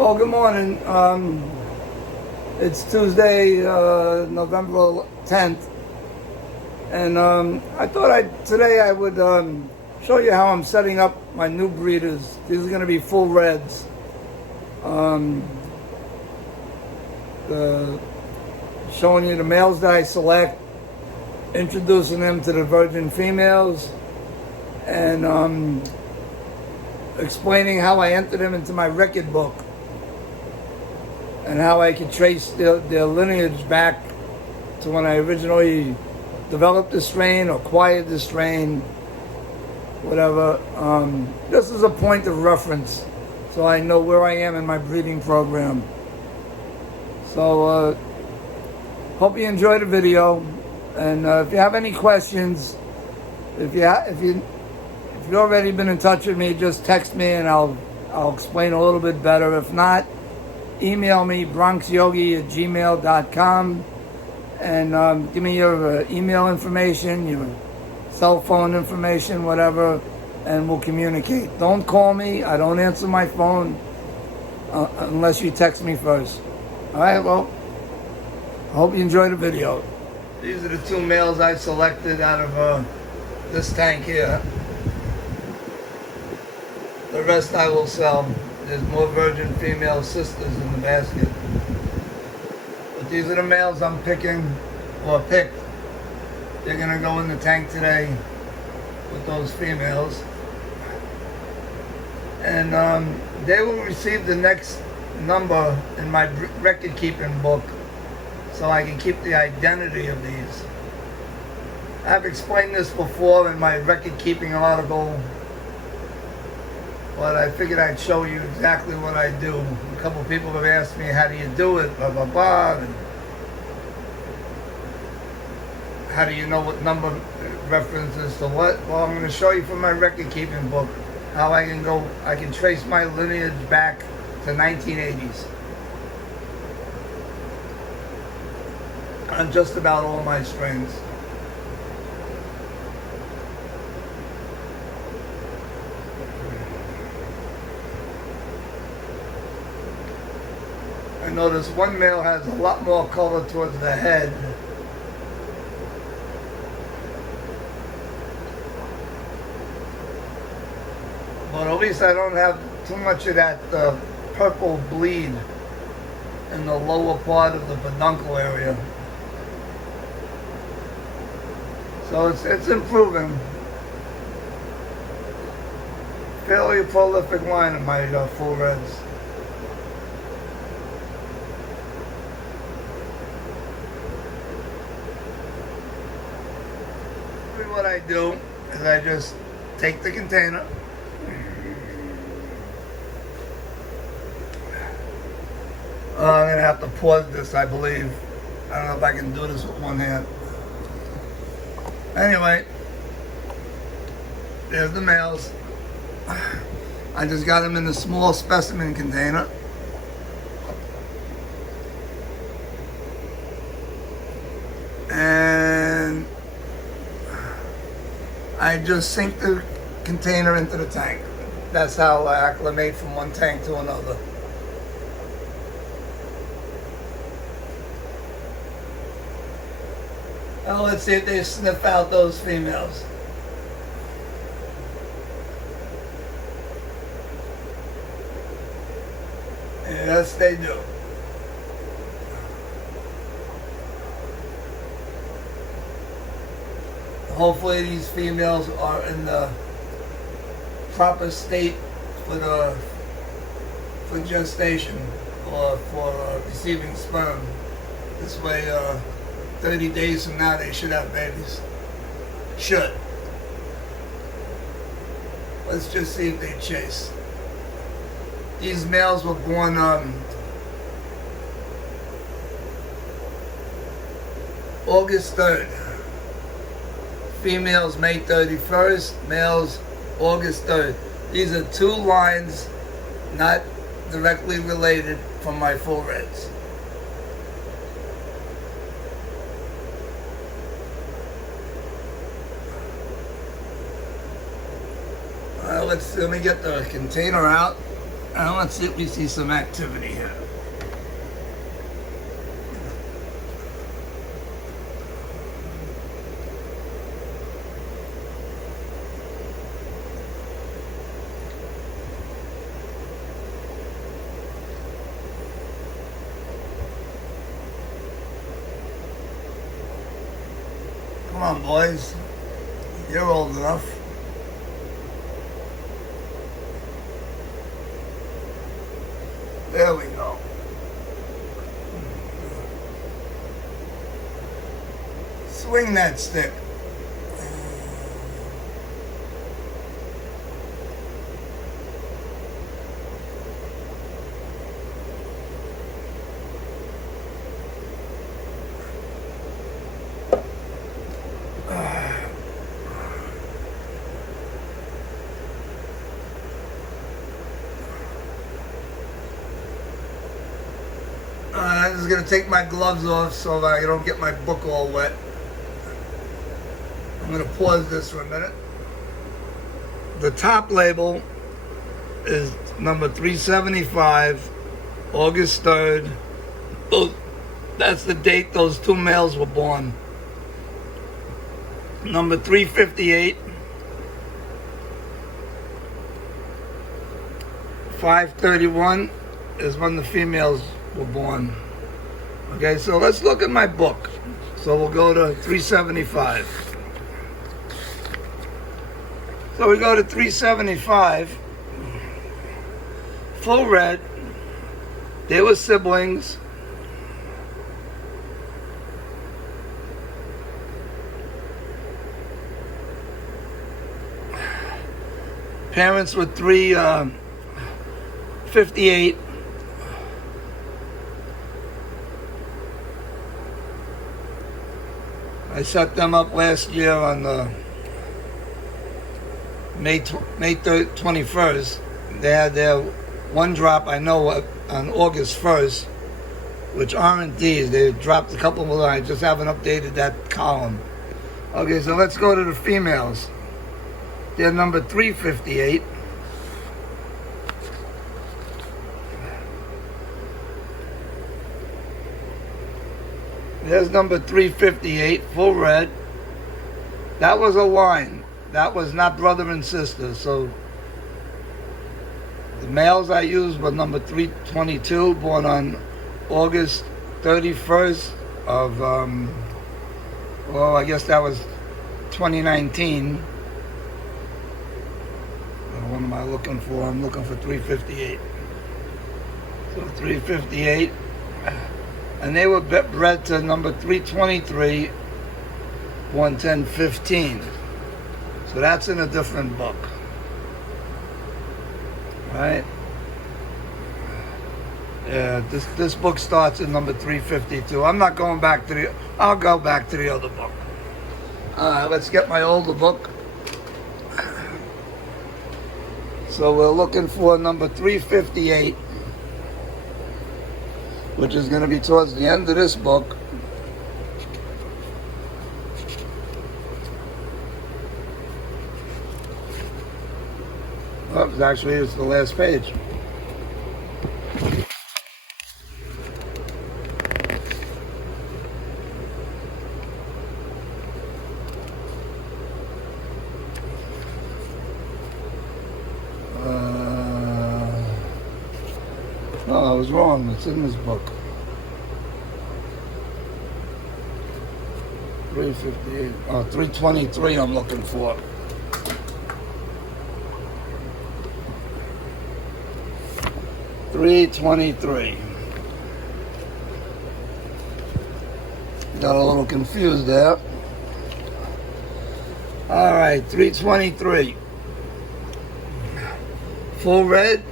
Well, good morning. It's Tuesday, November 10th, and I thought today I would show you how I'm setting up my new breeders. These are going to be full reds. Showing you the males that I select, introducing them to the virgin females, and explaining how I enter them into my record book and how I can trace their lineage back to when I originally developed the strain or acquired the strain, whatever. This is a point of reference so I know where I am in my breeding program. So hope you enjoy the video, and if you have any questions, if you've already been in touch with me, just text me and I'll explain a little bit better. If not, email me bronxyogi@gmail.com and give me your email information, your cell phone information, whatever, and we'll communicate. Don't call me. I don't answer my phone unless you text me first. All right, well, I hope you enjoy the video. These are the two males I selected out of this tank here. The rest I will sell. There's more virgin female sisters in the basket. But these are the males I'm picking, or picked. They're going to go in the tank today with those females. And they will receive the next number in my record keeping book so I can keep the identity of these. I've explained this before in my record keeping article, but I figured I'd show you exactly what I do. A couple people have asked me, how do you do it, blah, blah, blah, and how do you know what number references to what? Well, I'm going to show you from my record keeping book how I can trace my lineage back to 1980s. On just about all my strains. I notice one male has a lot more color towards the head. But at least I don't have too much of that purple bleed in the lower part of the peduncle area. So it's improving. Fairly prolific line of my full reds. What I do is I just take the container, I'm going to have to pause this, I believe. I don't know if I can do this with one hand. Anyway, there's the males. I just got them in a small specimen container. And I just sink the container into the tank. That's how I acclimate from one tank to another. Now let's see if they sniff out those females. Yes, they do. Hopefully these females are in the proper state for gestation or for receiving sperm. This way, 30 days from now, they should have babies. Should. Let's just see if they chase. These males were born August 3rd. Females May 31st, males August 3rd. These are two lines not directly related from my full reds. Let me get the container out. Let's see if we see some activity here. Come on, boys. You're old enough. There we go. Swing that stick. I'm just going to take my gloves off so that I don't get my book all wet. I'm going to pause this for a minute. The top label is number 375, August 3rd. That's the date those two males were born. Number 358, 531 is when the females were born. Okay, so let's look at my book. So we'll go to 375. So we go to 375. Full red. They were siblings. Parents were 358. I set them up last year on May 21st. They had their one drop, I know, on August 1st, which aren't these. They dropped a couple more. I just haven't updated that column. Okay, so let's go to the females. They're number 358. There's number 358, full red. That was a line. That was not brother and sister. So the males I used were number 322, born on August 31st of, well, I guess that was 2019. What am I looking for? I'm looking for 358. So 358. And they were bred to number 323, 11015. So that's in a different book. Right? Yeah, this book starts at number 352. I'm not going back to the... I'll go back to the other book. Let's get my older book. So we're looking for number 358, which is going to be towards the end of this book. Oh, actually, it's the last page. No, I was wrong. It's in this book. 358. 323 I'm looking for. $323. Got a little confused there. All right, 323. Full red.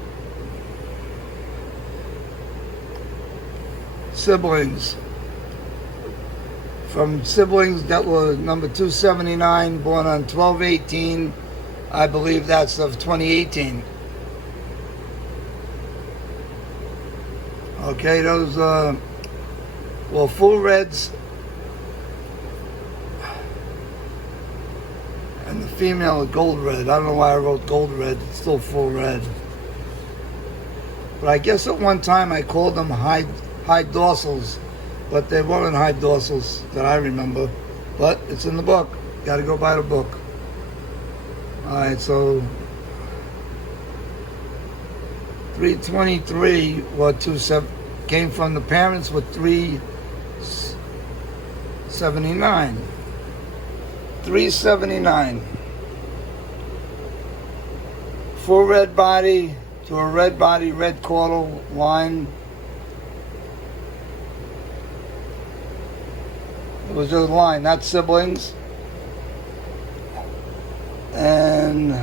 Siblings. From siblings that were number 279, born on 12/18. I believe that's of 2018. Okay, those, well, full reds. And the female is gold red. I don't know why I wrote gold red. It's still full red. But I guess at one time I called them high dorsals, but they weren't high dorsals that I remember. But it's in the book. Got to go by the book. All right, so 323 or 27 came from the parents with 379. 379. Full red body to a red body, red caudal line. It was just a line, not siblings. And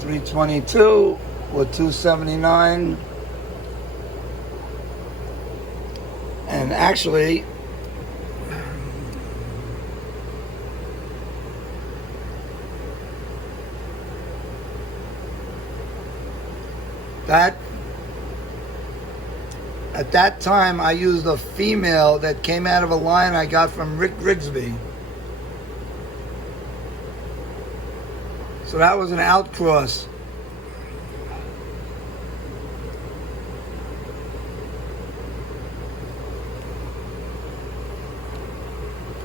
322 or 279. And actually, at that time I used a female that came out of a line I got from Rick Grigsby. So that was an outcross.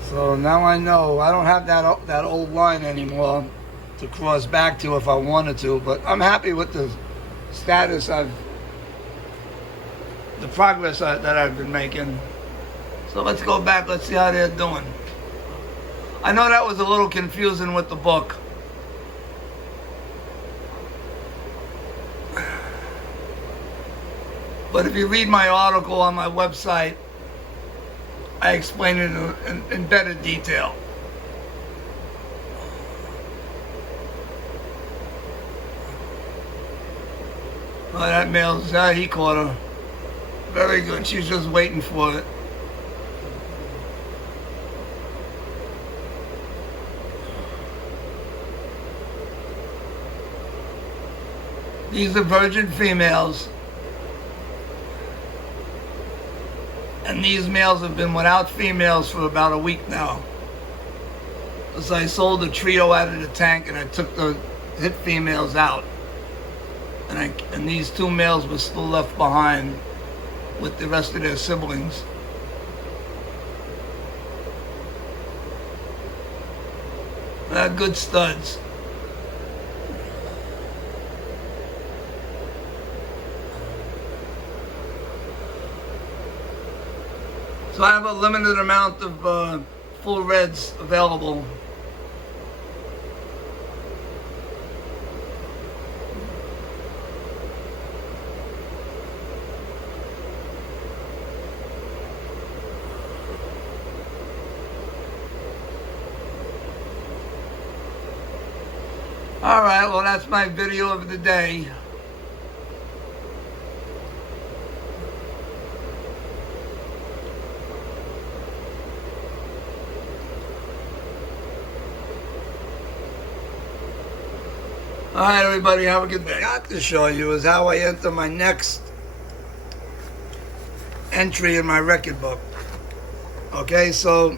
So now I know I don't have that old line anymore to cross back to if I wanted to, but I'm happy with the status the progress that I've been making. So let's go back, let's see how they're doing. I know that was a little confusing with the book. But if you read my article on my website, I explain it in better detail. Oh, that male's, he caught her. Very good. She's just waiting for it. These are virgin females. And these males have been without females for about a week now. So I sold the trio out of the tank and I took the hit females out. And these two males were still left behind with the rest of their siblings. They're good studs. So I have a limited amount of full reds available. All right, well, that's my video of the day. All right, everybody, have a good day. What I got to show you is how I enter my next entry in my record book. Okay, so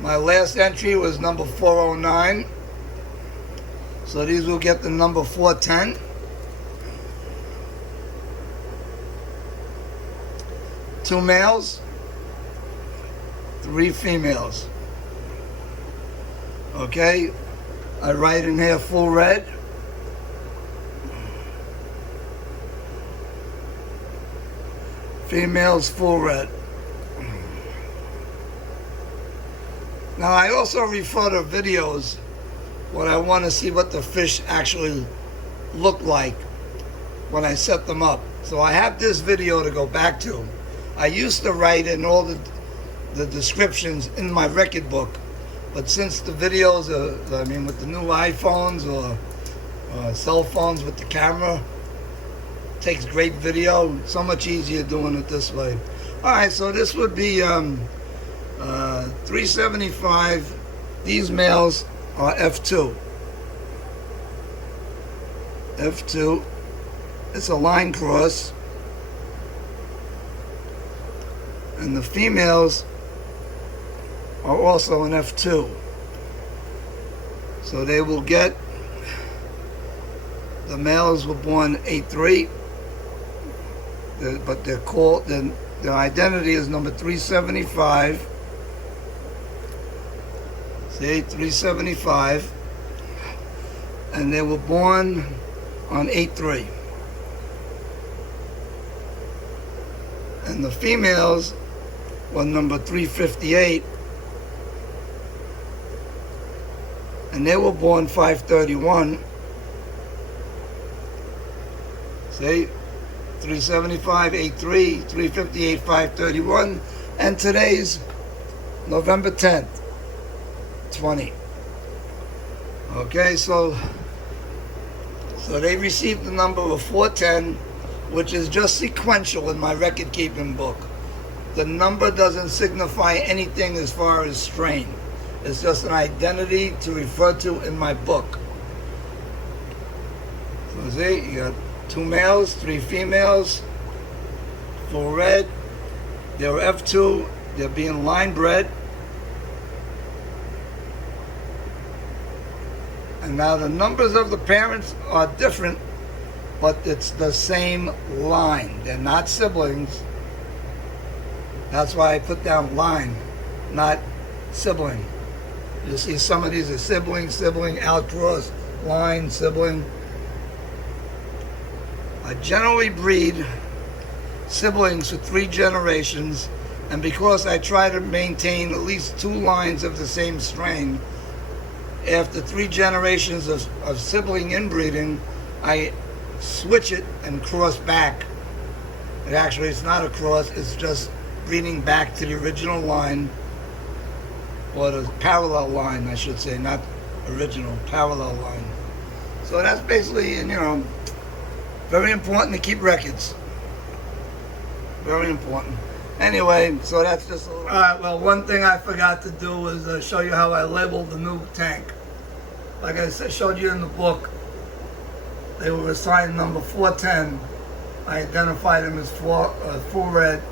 my last entry was number 409. So these will get the number 410. Two males, three females. Okay, I write in here full red. Females full red. Now I also refer to videos when I want to see what the fish actually look like when I set them up. So I have this video to go back to. I used to write in all the descriptions in my record book, but since the videos with the new iPhones or cell phones with the camera, takes great video, so much easier doing it this way. Alright, so this would be 375. These males are F2. F2. It's a line cross. And the females are also an F2. So So they will get, the males were born 8-3, but they're called, their identity is number 375. See, 375. And they were born on 8-3. And the females were number 358. And they were born 531. See? 375, 83, 358, 531. And today's November 10th, 20. Okay, so they received the number of 410, which is just sequential in my record keeping book. The number doesn't signify anything as far as strain. It's just an identity to refer to in my book. So see, you got 2 males, 3 females, 4 red. They're F2. They're being line bred. And now the numbers of the parents are different, but it's the same line. They're not siblings. That's why I put down line, not sibling. You see some of these are sibling, outcross, line, sibling. I generally breed siblings for 3 generations, and because I try to maintain at least 2 lines of the same strain, after 3 generations of sibling inbreeding, I switch it and cross back. Actually, it's not a cross, it's just breeding back to the original line, or the parallel line, I should say, not original, parallel line. So that's basically, very important to keep records. Very important. Anyway, so that's just a little... Alright, well, one thing I forgot to do was show you how I labeled the new tank. Like I said, showed you in the book, they were assigned number 410. I identified them as 4 red,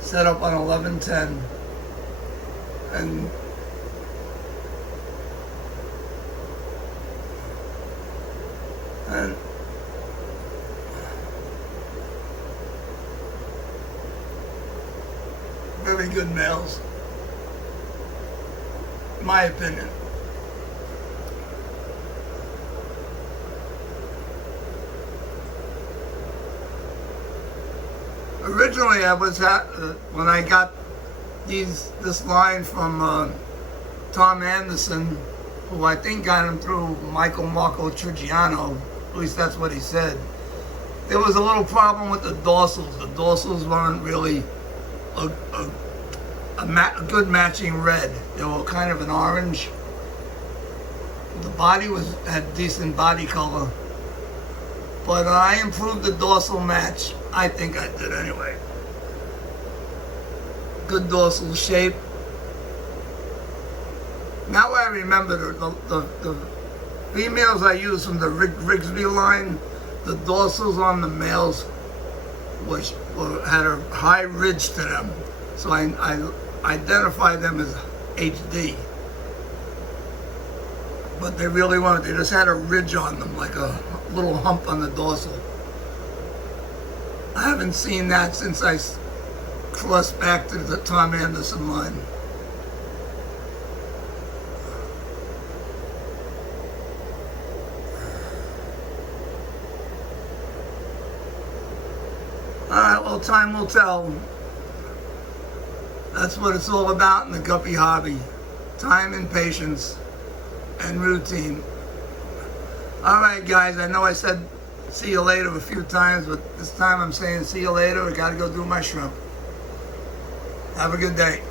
set up on 1110. And very good males, in my opinion. Originally, I was when I got this line from Tom Anderson, who I think got him through Michael Marco Triggiano. At least that's what he said. There was a little problem with the dorsals. The dorsals weren't really a good matching red. They were kind of an orange. The body had decent body color, but I improved the dorsal match. I think I did anyway. Good dorsal shape. Now I remember the females I used from the Rigsby line. The dorsals on the males had a high ridge to them, so I identified them as HD. But they really weren't. They just had a ridge on them, like a little hump on the dorsal. I haven't seen that since I crossed back to the Tom Anderson line. Alright, well, time will tell. That's what it's all about in the guppy hobby. Time and patience and routine. Alright, guys, I know I said see you later a few times, but this time I'm saying see you later. I gotta go do my shrimp. Have a good day.